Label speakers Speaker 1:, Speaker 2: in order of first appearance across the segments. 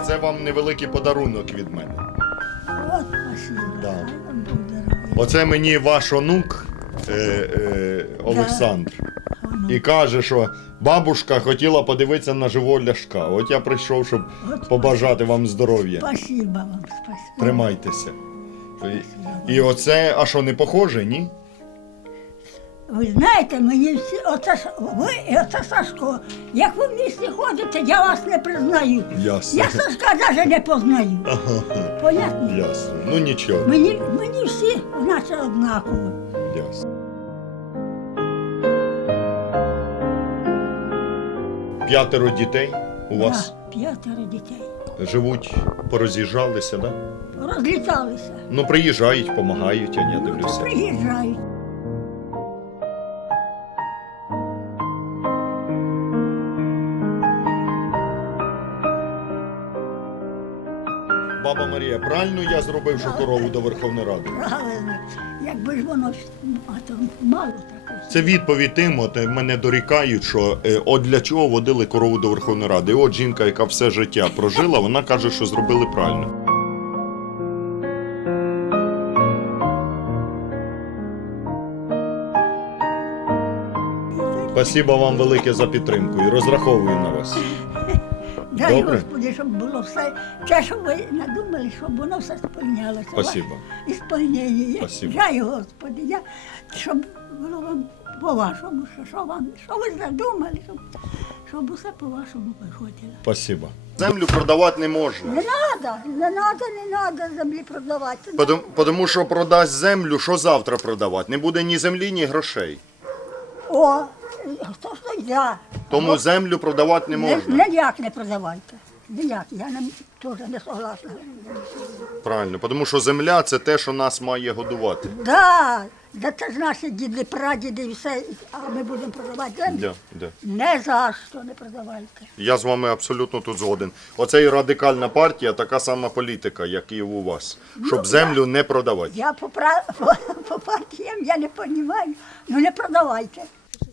Speaker 1: Це вам невеликий подарунок від мене.
Speaker 2: От, спасибо.
Speaker 1: Да.
Speaker 2: Хай вам Бог дарує.
Speaker 1: Оце мені ваш онук Олександр.
Speaker 2: Воно.
Speaker 1: І каже, що бабушка хотіла подивитися на живого Ляшка. От я прийшов, щоб
Speaker 2: От
Speaker 1: побажати вам здоров'я.
Speaker 2: Спасибо вам, спасибо.
Speaker 1: Тримайтеся. І оце, а що, не похоже, ні?
Speaker 2: Ви знаєте, мені всі, оце ж ви і оце Сашко. Як ви в місті ходите, я вас не признаю.
Speaker 1: Ясно.
Speaker 2: Я Сашка навіть не познаю. Понятно?
Speaker 1: Ясно. Ну нічого.
Speaker 2: Мені всі, наче однаково.
Speaker 1: Ясно. 5 дітей у вас
Speaker 2: Да, 5 дітей.
Speaker 1: живуть, пороз'їжджалися, да?
Speaker 2: Розліталися.
Speaker 1: Ну, приїжджають, допомагають, я
Speaker 2: Ну, то
Speaker 1: дивлюся.
Speaker 2: приїжджають.
Speaker 1: Баба Марія, правильно я зробив, що корову до Верховної Ради?
Speaker 2: Правильно. Якби ж воно а то мало такого.
Speaker 1: Це відповідь тим, от мене дорікають, що от для чого водили корову до Верховної Ради. І от жінка, яка все життя прожила, вона каже, що зробили правильно. Спасибо вам велике за підтримку і розраховую на вас.
Speaker 2: Дай,
Speaker 1: Добре.
Speaker 2: Господи, щоб було все, те, що ви надумали, щоб воно все сповнялося.
Speaker 1: Спасибо.
Speaker 2: Ісполнення.
Speaker 1: Спасибо.
Speaker 2: Дай, Господи, щоб було вам по-вашому, що ви задумали, щоб усе по-вашому виходило.
Speaker 1: Спасибо. Землю продавати не можна.
Speaker 2: Не треба землі продавати.
Speaker 1: Тому що продасть землю, що завтра продавати? Не буде ні землі, ні грошей.
Speaker 2: О, хто ж то я?
Speaker 1: Тому землю продавати не можна.
Speaker 2: Ніяк не продавайте. Ніяк, я теж не согласна.
Speaker 1: Правильно, тому що земля – це те, що нас має годувати.
Speaker 2: Да, це ж наші діди, прадіди і все, а ми будемо продавати землю.
Speaker 1: Да.
Speaker 2: Не за що не продавайте.
Speaker 1: Я з вами абсолютно тут згоден. Оце і радикальна партія, така сама політика, як і у вас. Щоб землю не продавати.
Speaker 2: Я по партіям я не розумію, ну не продавайте.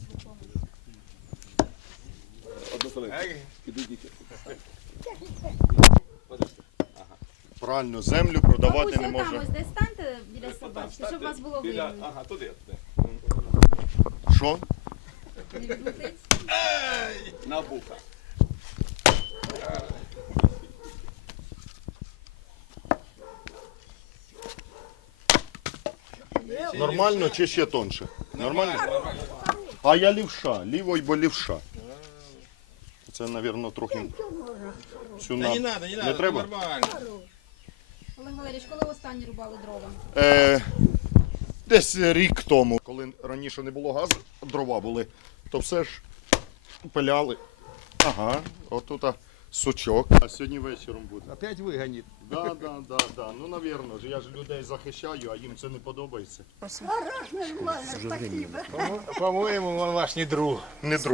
Speaker 1: Правильно, землю продавати
Speaker 3: Бабуся,
Speaker 1: не
Speaker 3: там
Speaker 1: можна.
Speaker 3: ось десь станьте біля собачки, щоб вас було видно.
Speaker 4: Ага, туди.
Speaker 1: Що?
Speaker 3: Не відлетить.
Speaker 4: На буха.
Speaker 1: Нормально чи ще тонше? Нормально? А я лівша, лівой, бо лівша. Це, мабуть, трохи... Цю
Speaker 4: Да не надо,
Speaker 1: Не треба?
Speaker 4: нормально.
Speaker 3: Олег Валерійович, коли ви останні рубали дрова?
Speaker 1: Десь рік тому, коли раніше не було газу, дрова були, то все ж пиляли. Ага, отут сучок. А сьогодні вечором буде.
Speaker 4: Опять выгонит.
Speaker 1: Да. Ну, навірно ж, я ж людей захищаю, а їм це не подобається.
Speaker 2: Хорош, нормально, спасибо.
Speaker 4: По-моему, он ваш не друг.
Speaker 1: Не друг.